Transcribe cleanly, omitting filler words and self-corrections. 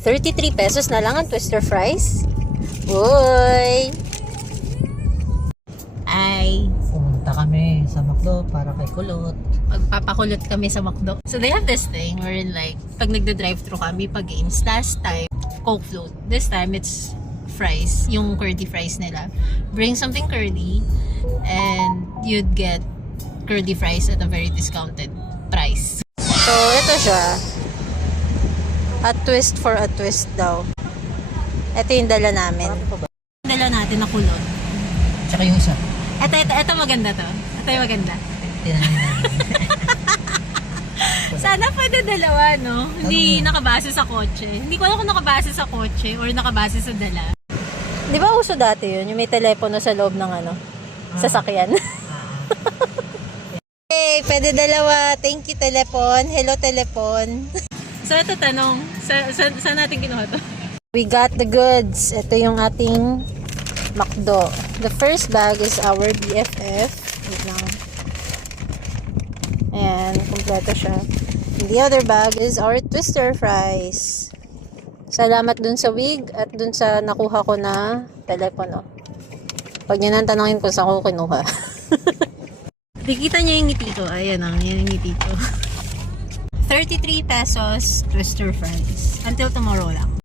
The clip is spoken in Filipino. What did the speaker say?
33 pesos na lang ang twister fries. Uy! Ay, Pumunta kami sa McDo para kay Kulot. magpapakulot kami sa McDo. So they have this thing wherein like, pag nagda-drive-thru kami pag games, last time, Coke float. This time, it's fries. Yung curly fries nila. Bring something curly and you'd get curly fries at a very discounted price. So, ito siya. A twist for a twist daw. Ito yung dala namin. Dala natin na kulot. Tsaka yung isa. Ito maganda to. Ito yung maganda. Tinanin namin. Sana pwede dalawa, no? Hindi nakabase sa kotse. Hindi ko alam kung nakabase sa kotse or nakabase sa dala. Di ba uso dati yun? Yung may telepono sa loob ng sasakyan. Hey, pwede dalawa. Thank you, telepon. Hello, telepon. So, ito tanong. Saan natin kinuha to? We got the goods. Ito yung ating McDo. The first bag is our BFF. Wait lang. Ayan, kompleto siya. And the other bag is our twister fries. Salamat dun sa wig at dun sa nakuha ko na telepono. Pag nyo nang tanongin ko saan ko kinuha. Dikita nyo yung ngiti ko. Ayan ang, yan yung ngiti ko. 33 pesos twister fries. Until tomorrow lang.